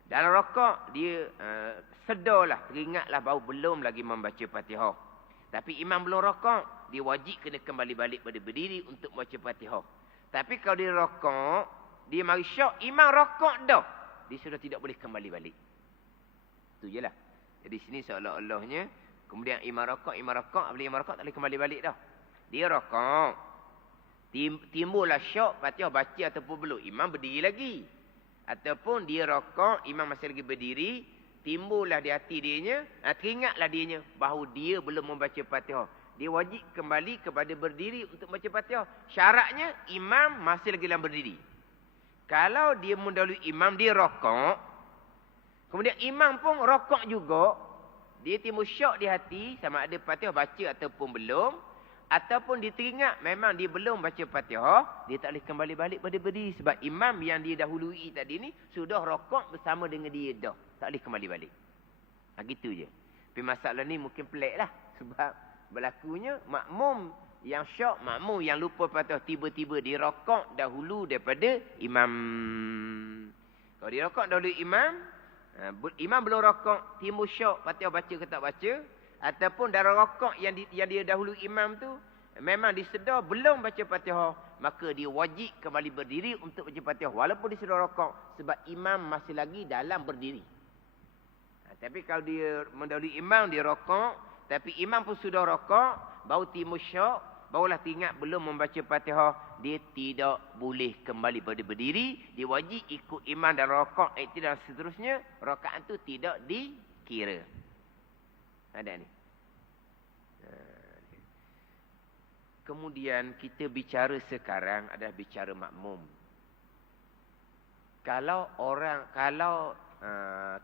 Dalam rokok, dia sedarlah, teringatlah bahawa belum lagi membaca Fatihah. Tapi imam belum rokok, dia wajib kena kembali balik pada berdiri untuk membaca Fatihah. Tapi kalau dia rokok, dia mari syok, imam rokok dah, dia sudah tidak boleh kembali balik. Itu je lah. Jadi sini seolah-olahnya, kemudian imam rokok, apabila imam rokok tak boleh kembali balik dah. Dia rokok. Timbullah syok, Fatihah baca ataupun belum. Imam berdiri lagi. Ataupun dia rokok, imam masih lagi berdiri. Timbullah di hati dianya, teringatlah dianya bahawa dia belum membaca Fatihah. Dia wajib kembali kepada berdiri untuk baca Fatihah. Syaratnya, imam masih lagi dalam berdiri. Kalau dia mendahului imam, dia rokok. Kemudian imam pun rokok juga. Dia timbul syok di hati, sama ada Fatihah baca ataupun belum. Ataupun dia teringat memang dia belum baca Fatihah, dia tak boleh kembali balik pada berdiri. Sebab imam yang dia dahului tadi ni sudah rokok bersama dengan dia dah. Tak boleh kembali balik. Gitu je. Tapi masalah ni mungkin pelik lah. Sebab berlakunya makmum yang syok, makmum yang lupa Fatihah, tiba-tiba dia rokok dahulu daripada imam. Kalau dia rokok dahulu imam, imam belum rokok, timbul syok, Fatihah baca ke tak baca. Ataupun dalam rokok yang dia dahulu imam tu, memang disedar belum baca Fatihah, maka dia wajib kembali berdiri untuk baca Fatihah. Walaupun dia sedar rokok, sebab imam masih lagi dalam berdiri. Tapi kalau dia mendahului imam, dia rokok, tapi imam pun sudah rokok, baru timbul syok, barulah teringat belum membaca Fatihah, dia tidak boleh kembali pada berdiri. Dia wajib ikut imam dalam rokok, dan seterusnya. Rakaat itu tidak dikira. Ada ni. Kemudian kita bicara sekarang adalah bicara makmum. Kalau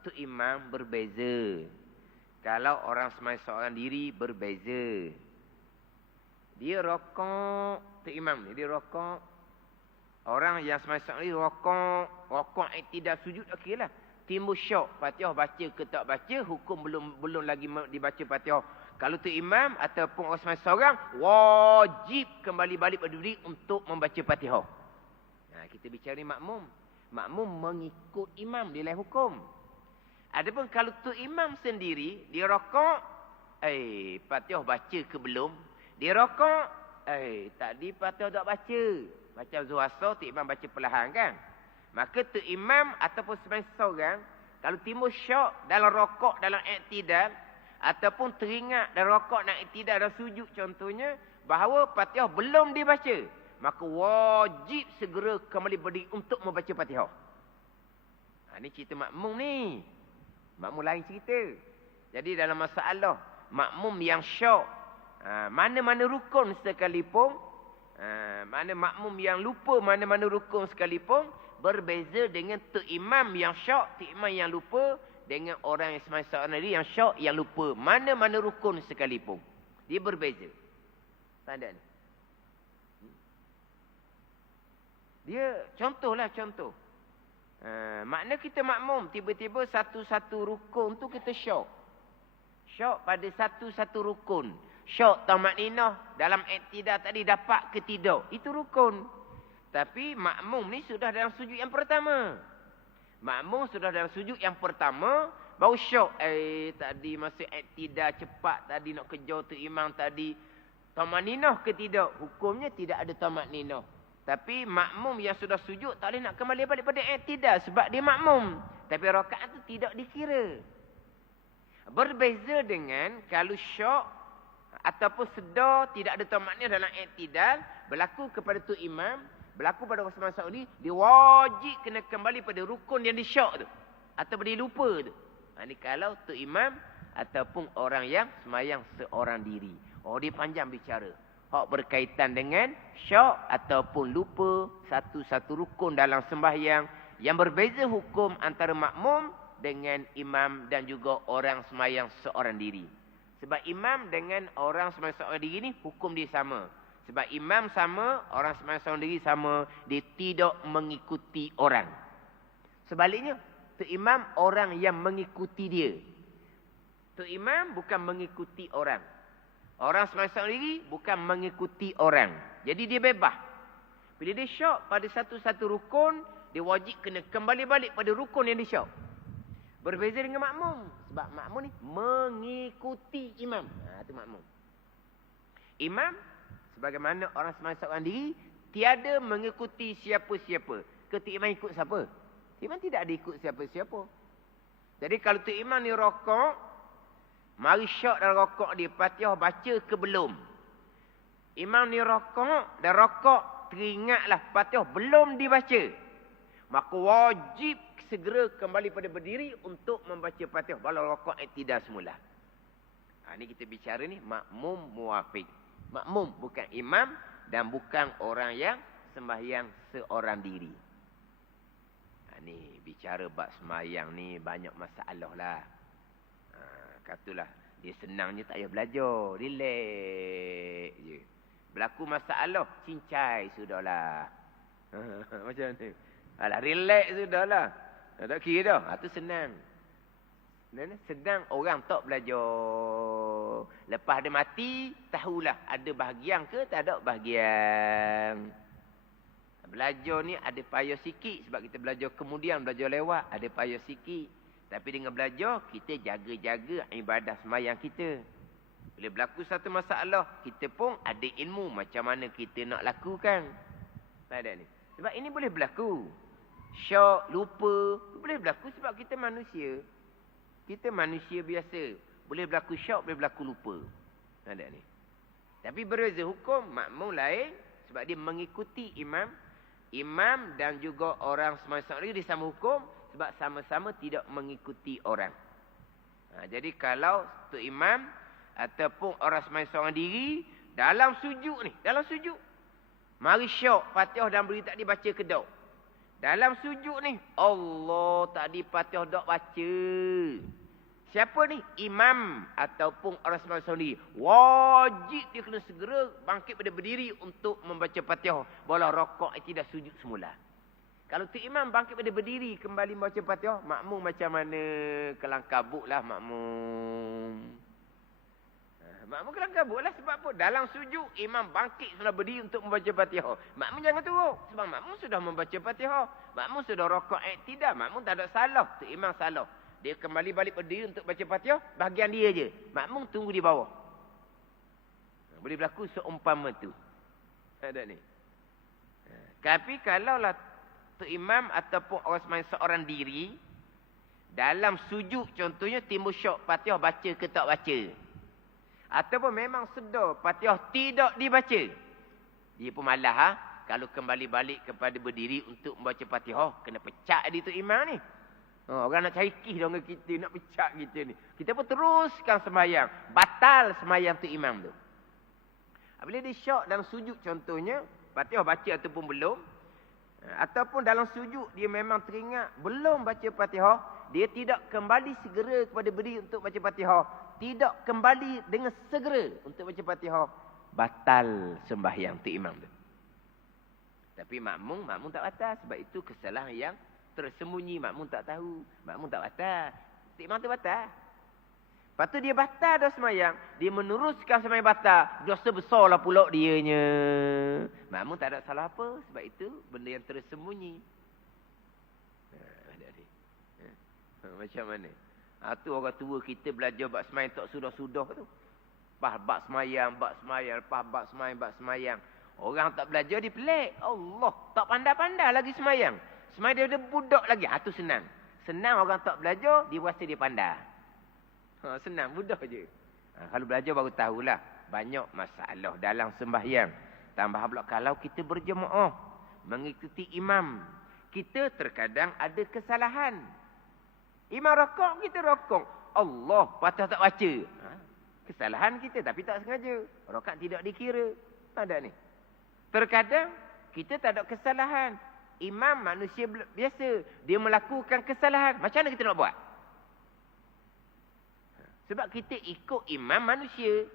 tu imam berbeza. Kalau orang semai seorang diri berbeza. Dia rokok, tu imam ni dia rokok. Orang yang semai seorang diri rokok tidak sujud, okeylah. timbul syok. Fatihah baca ke tak baca, hukum belum lagi dibaca Fatihah. Kalau tu imam ataupun orang sembahyang seorang, wajib kembali balik berdiri untuk membaca Fatihah. Kita bicara makmum. Makmum mengikut imam, dia lain hukum. Adapun kalau tu imam sendiri, dia rokok, Fatihah baca ke belum? Dia rokok, tadi Fatihah tak baca. Macam Zuhur Asar, tu imam baca perlahan kan? Maka tu imam ataupun sembahyang seorang, kalau timbul syok dalam rokok, dalam iktidal, ataupun teringat dalam rokok dan iktidal dan sujud contohnya, bahawa Fatihah belum dibaca, maka wajib segera kembali berdiri untuk membaca Fatihah. Ini cerita makmum ni. Makmum lain cerita. Jadi dalam masalah makmum yang syok, mana-mana rukun sekalipun, mana makmum yang lupa mana-mana rukun sekalipun, berbeza dengan tu imam yang syok, tu imam yang lupa, dengan orang yang sembahyang seorang diri yang syok, yang lupa mana-mana rukun sekalipun. Dia berbeza. Tanda ni. Dia contohlah contoh. Makna kita makmum, tiba-tiba satu-satu rukun tu kita syok. Syok pada satu-satu rukun. Syok tamakninah dalam iktidal tadi dapat ke tidak, itu rukun. Tapi makmum ni sudah dalam sujud yang pertama. Makmum sudah dalam sujud yang pertama, baru syok. Tadi masa iktidal cepat tadi nak kejar tu imam tadi, tamakninah ke tidak? Hukumnya tidak ada tamakninah. Tapi makmum yang sudah sujud tak boleh nak kembali balik pada iktidal sebab dia makmum. Tapi rakaat tu tidak dikira. Berbeza dengan kalau syok ataupun sedar tidak ada tamakninah dalam iktidal, berlaku kepada tu imam, berlaku pada Rasulullah SAW, dia wajib kena kembali pada rukun yang disyok tu. Ataupun dia lupa tu. Ini kalau tu imam ataupun orang yang semayang seorang diri. Dia panjang bicara. Hak berkaitan dengan syok ataupun lupa satu-satu rukun dalam sembahyang, yang berbeza hukum antara makmum dengan imam dan juga orang semayang seorang diri. Sebab imam dengan orang semayang seorang diri ni hukum dia sama. Sebab imam sama, orang semayang seorang diri sama, dia tidak mengikuti orang. Sebaliknya, tu imam orang yang mengikuti dia. Tu imam bukan mengikuti orang. Orang semayang seorang diri bukan mengikuti orang. Jadi dia bebas. Bila dia syok pada satu-satu rukun, dia wajib kena kembali balik pada rukun yang dia syok. Berbeza dengan makmum. Sebab makmum ni mengikuti imam. Itu makmum. Imam, sebagaimana orang semayang seorang diri, tiada mengikuti siapa-siapa. Ketika imam ikut siapa? Imam tidak ada ikut siapa-siapa. Jadi kalau tu imam ni rokok, mari syok dalam rokok dia, Fatihah baca ke belum? Imam ni rokok, dan rokok teringatlah Fatihah belum dibaca. Maka wajib segera kembali pada berdiri untuk membaca Fatihah walau rokok iktidal semula. Ini kita bicara ni makmum muwafiq. Makmum bukan imam dan bukan orang yang sembahyang seorang diri. Ni bicara bab sembahyang ni banyak masalah lah. Katalah dia senang je, tak payah belajar, relax je. Berlaku masalah, cincai sudahlah. Macam ni. Alah, relax sudahlah. Tak kira dah. Itu senang. Sedang orang tak belajar. Lepas dia mati, tahulah ada bahagian ke tak ada bahagian. Belajar ni ada payah sikit sebab kita belajar kemudian, belajar lewat, ada payah sikit. Tapi dengan belajar, kita jaga-jaga ibadah sembahyang kita. Bila berlaku satu masalah, kita pun ada ilmu macam mana kita nak lakukan. Tak ada ni. Sebab ini boleh berlaku. Syok, lupa, boleh berlaku sebab kita manusia. Kita manusia biasa. Boleh berlaku syok, boleh berlaku lupa. Tak ada ni. Tapi berbeza hukum, makmum lain sebab dia mengikuti imam. Imam dan juga orang sembahyang seorang diri sama hukum sebab sama-sama tidak mengikuti orang. Jadi kalau tu imam ataupun orang sembahyang seorang diri dalam sujud ni, dalam sujud, mari syok Fatihah dan beri tak dibaca ke tak? Dalam sujud ni, Allah tadi Fatihah tak baca. Siapa ni? Imam ataupun orang sembahyang seorang diri. Wajib dia kena segera bangkit pada berdiri untuk membaca Fatihah. Walau rokok tidak sujud semula. Kalau tu imam bangkit pada berdiri kembali membaca Fatihah, makmum macam mana? Kelang kabutlah makmum. Makmum kelang kabutlah sebab apa? Dalam sujud imam bangkit sudah berdiri untuk membaca Fatihah. Makmum jangan turun sebab makmum sudah membaca Fatihah. Makmum sudah rakaat iktidal, makmum tak ada salah. Tu imam salah. Dia kembali balik berdiri untuk baca Fatihah, bahagian dia je. Makmum tunggu di bawah. Boleh berlaku seumpama tu. Ada ni. Tapi kalaulah tu imam ataupun orang sembahyang seorang diri, dalam sujud contohnya timbul syok Fatihah baca ke tak baca. Ataupun memang sedar Fatihah tidak dibaca. Dia pun malah kalau kembali balik kepada berdiri untuk membaca Fatihah, kena pecah di tu imam ni. Orang nak cari kih dengan kita, nak pecah kita ni. Kita pun teruskan sembahyang. Batal sembahyang tu imam tu. Bila dia syok dalam sujud contohnya, Fatihah baca ataupun belum, ataupun dalam sujud dia memang teringat belum baca Fatihah, dia tidak kembali segera kepada berdiri untuk baca Fatihah, tidak kembali dengan segera untuk baca Fatihah, batal sembahyang tu imam tu. Tapi makmum tak batal sebab itu kesalahan yang tersembunyi, makmum tak tahu, makmum tak batal. Tu imam tu batal. Lepas tu dia batal dah sembahyang, dia meneruskan sembahyang batal, dosa besarlah pula dianya. Makmum tak ada salah apa sebab itu benda yang tersembunyi. Macam mana? Tu orang tua kita belajar bab sembahyang tak sudah-sudah tu. Bab sembahyang, bab sembahyang. Orang tak belajar dia pelik. Allah, tak pandai-pandai lagi sembahyang. Sembahyang dia budak lagi. Tu senang. Senang orang tak belajar, dia rasa dia pandai. Senang, mudah je. Kalau belajar baru tahulah. Banyak masalah dalam sembahyang. Tambah pula kalau kita berjemaah, mengikuti imam, kita terkadang ada kesalahan. Imam rokok, kita rokok. Allah, patah tak baca. Kesalahan kita tapi tak sengaja. Rakaat tidak dikira. Ada ni. Terkadang kita tak ada kesalahan. Imam manusia biasa. Dia melakukan kesalahan. Macam mana kita nak buat? Sebab kita ikut imam manusia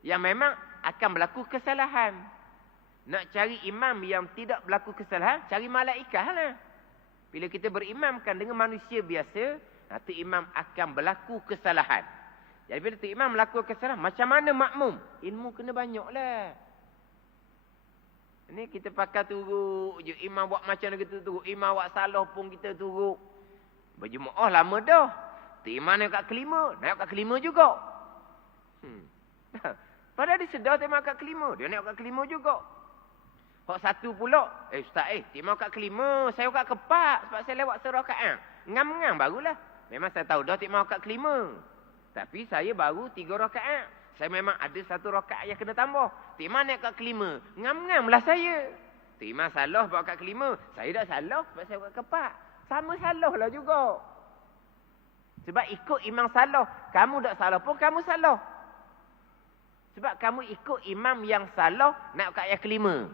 yang memang akan berlaku kesalahan. Nak cari imam yang tidak berlaku kesalahan, cari malaikat lah. Bila kita berimamkan dengan manusia biasa, tu imam akan berlaku kesalahan. Jadi bila tu imam melakukan kesalahan, macam mana makmum? Ilmu kena banyak lah. Ini kita pakai turut je. Imam buat macam mana kita turut. Imam buat salah pun kita turut. Berjemaah lama dah. Tu imam naik kat kelima. Naik kat kelima juga. Padahal dia sedar tu imam kat kelima. Dia naik kat kelima juga. Hak satu pula. Ustaz tu imam kat kelima. Saya kat keempat. Sebab saya lewat serakaat. Ngam-ngam barulah. Memang saya tahu dah tu imam kat kelima. Tapi saya baru 3 rakaat. Saya memang ada 1 rakaat yang kena tambah. Tu imam naik kat kelima. Ngam-ngamlah saya. Tu imam salah bawa kat kelima. Saya dah salah sebab saya kat keempat. Sama salah lah juga. Sebab ikut imam salah. Kamu tak salah pun kamu salah. Sebab kamu ikut imam yang salah nak kat yang kelima.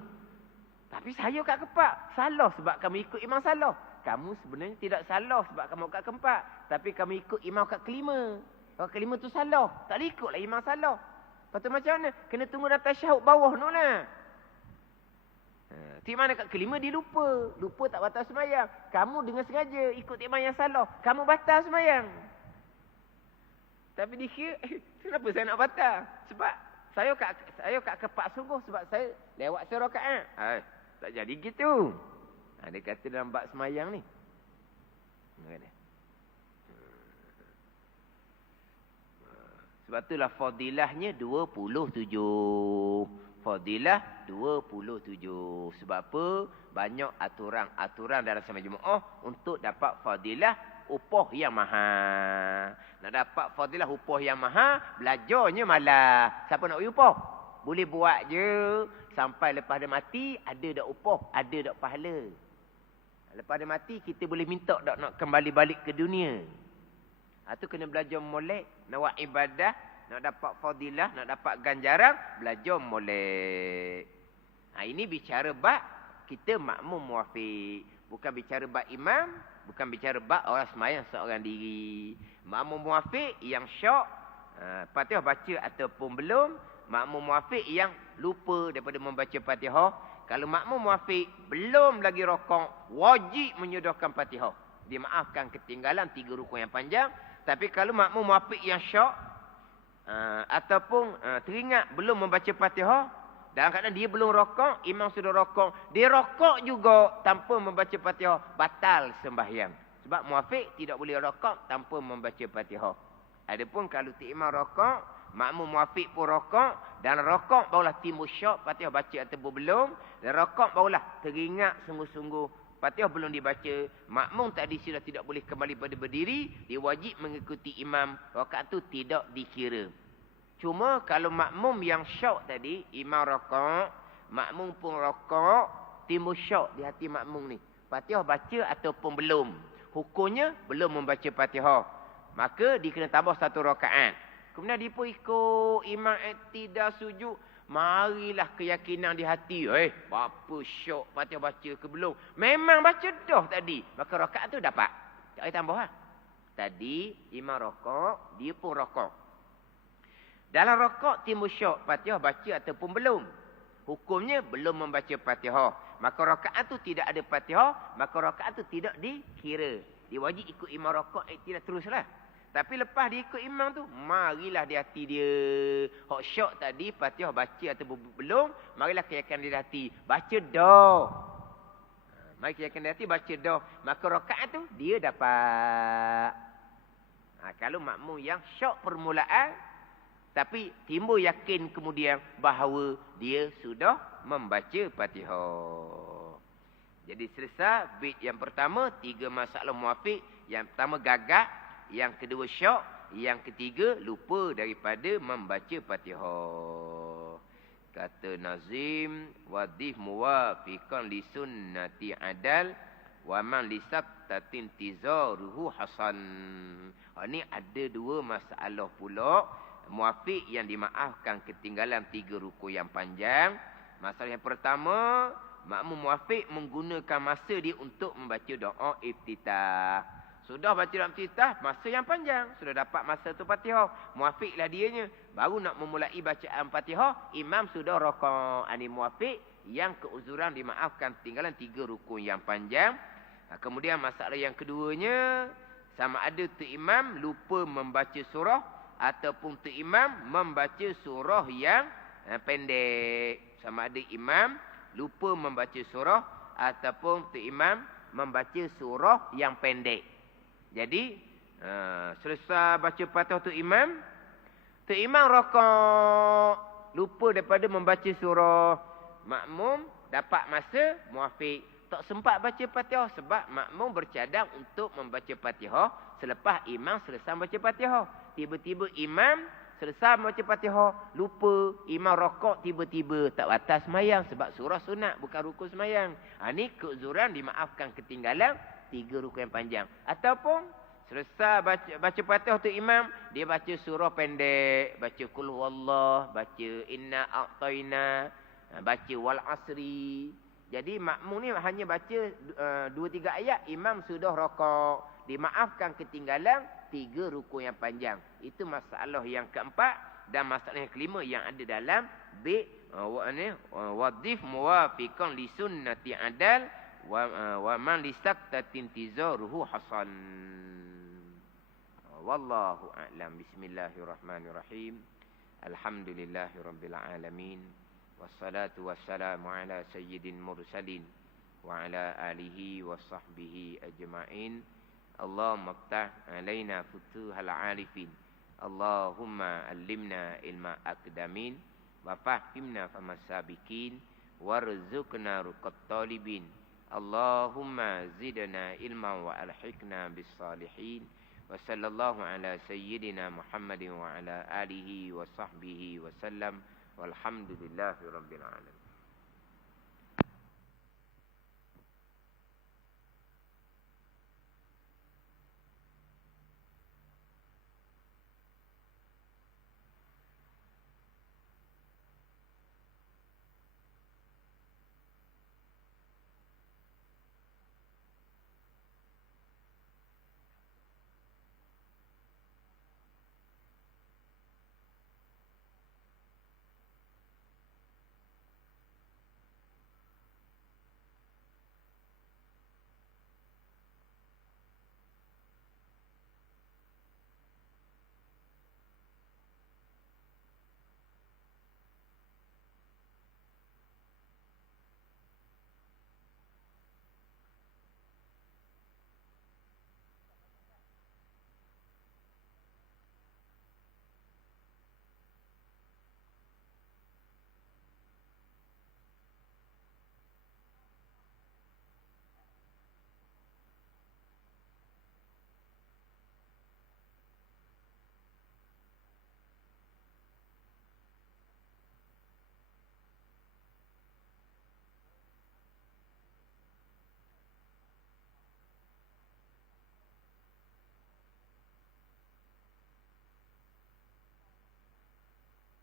Tapi saya kat keempat. Salah sebab kamu ikut imam salah. Kamu sebenarnya tidak salah sebab kamu kat keempat. Tapi kamu ikut imam kat kelima. Kalau kelima tu salah. Tak boleh ikutlah imam salah. Lepas tu macam mana? Kena tunggu datang syahud bawah tu lah. Ti mana kat kelima dia lupa. Lupa tak batal sembahyang. Kamu dengan sengaja ikut imam yang salah. Kamu batal sembahyang. Tapi dia kira, kenapa saya nak batal? Sebab saya kat keempat sungguh. Sebab saya lewat serakaat. Tak jadi gitu. Dia kata dalam bab sembahyang ni. Sebab itulah fadilahnya 27. Fadilah 27. Sebab apa? Banyak aturan-aturan dalam sembahyang Jumaat untuk dapat fadilah upah yang mahal. Nak dapat fadilah upah yang mahal, belajarnya malah. Siapa nak upah? Boleh buat je. Sampai lepas dia mati, ada dak upah, ada dak pahala. Lepas dia mati, kita boleh minta dak nak kembali balik ke dunia. Itu kena belajar molek. Nak buat ibadah, nak dapat fadilah, nak dapat ganjaran, belajar molek. Ini bicara bab kita makmum muafiq. Bukan bicara bab imam, bukan bicara bab orang sembahyang seorang diri. Makmum muafiq yang syok, Fatihah baca ataupun belum. Makmum muafiq yang lupa daripada membaca Fatihah. Kalau makmum muafiq belum lagi rokok, wajib menyodorkan Fatihah. Dimaafkan ketinggalan 3 rukun yang panjang. Tapi kalau makmum muafiq yang syok, ataupun teringat belum membaca Fatihah, dalam keadaan dia belum rokok, imam sudah rokok, dia rokok juga tanpa membaca Fatihah, batal sembahyang. Sebab muafiq tidak boleh rokok tanpa membaca Fatihah. Adapun kalau imam rokok, makmum muafiq pun rokok, dan rokok barulah timbul syok, Fatihah baca ataupun belum, dan rokok barulah teringat sungguh-sungguh Fatihah belum dibaca, makmum tadi sudah tidak boleh kembali pada berdiri, dia wajib mengikuti imam, rakaat tu tidak dikira. Cuma kalau makmum yang syok tadi, imam rokok, makmum pun rokok, timbul syok di hati makmum ni, Fatihah baca ataupun belum, hukumnya belum membaca Fatihah, maka dia kena tambah 1 rakaat. Kemudian dia pun ikut imam iktidal sujud, marilah keyakinan di hati. Berapa syok Fatihah baca ke belum? Memang baca dah tadi. Maka rakaat tu dapat. Tak boleh tambah lah. Tadi imam rokok, dia pun rokok. Dalam rokok timbul syok, Fatihah baca ataupun belum? Hukumnya belum membaca Fatihah. Maka rakaat tu tidak ada Fatihah, maka rakaat tu tidak dikira. Dia wajib ikut imam rokok, tidak teruslah. Tapi lepas dia ikut imam tu, marilah di hati dia. Hak syok tadi, Fatihah baca atau belum, marilah keyakinan di hati. Baca dah. Mari keyakinan di hati, baca dah. Maka rakaat tu, dia dapat. Kalau makmum yang syok permulaan, tapi timbul yakin kemudian bahawa dia sudah membaca Fatihah. Jadi selesai bit yang pertama, 3 masalah muafiq. Yang pertama gagak. Yang kedua syok, yang ketiga lupa daripada membaca Fatihah. Kata Nazim, wadif muwafiqan li sunnati adal wa man li sabtatin tizaruhu hasan. Ini ada 2 masalah pula. Muafiq yang dimaafkan ketinggalan 3 rukun yang panjang. Masalah yang pertama, makmum muafiq menggunakan masa dia untuk membaca doa iftitah. Sudah baca dalam iftitah, masa yang panjang. Sudah dapat masa tu Fatihah. Muafiqlah dianya. Baru nak memulai bacaan Fatihah, imam sudah rokok. Ini muafiq yang keuzuran dimaafkan tinggalan 3 rukun yang panjang. Kemudian masalah yang keduanya, sama ada tu imam lupa membaca surah, ataupun tu imam membaca surah yang pendek. Sama ada imam lupa membaca surah, ataupun tu imam membaca surah yang pendek. Jadi, selesai baca Fatihah tu imam rokok, lupa daripada membaca surah. Makmum dapat masa, muafiq tak sempat baca Fatihah sebab makmum bercadang untuk membaca Fatihah selepas imam selesai baca Fatihah. Tiba-tiba imam selesai baca Fatihah, lupa, imam rokok tiba-tiba, tak batal semayang sebab surah sunat bukan rukun semayang. Ini keuzuran dimaafkan ketinggalan 3 rukun yang panjang. Ataupun selesai baca Fatihah tu imam, dia baca surah pendek, baca qul huwallah, baca inna a'tayna, baca wal asri. Jadi makmum ni hanya baca 2-3 ayat, imam sudah rokok. Dimaafkan ketinggalan 3 rukun yang panjang. Itu masalah yang keempat. Dan masalah yang kelima yang ada dalam bait wadif muwafiqan li sunnati adal wa man li saktatin tizaruhu hasan. Wallahu a'lam. Bismillahirrahmanirrahim. Alhamdulillahirabbil alamin. Wassalatu wassalamu ala sayyidil mursalin wa ala alihi wa sahbihi ajma'in. Allahumma ftah alaina futuhal arifin. Allahumma allimna ilma aqdamin wa fahimna famasabikin warzuqna ruqat talibin. Allahumma zidna ilman wa alhiqna bis salihin. Wa sallallahu ala sayyidina Muhammadin wa ala alihi wa sahbihi wa sallam. Walhamdulillahi rabbil alamin.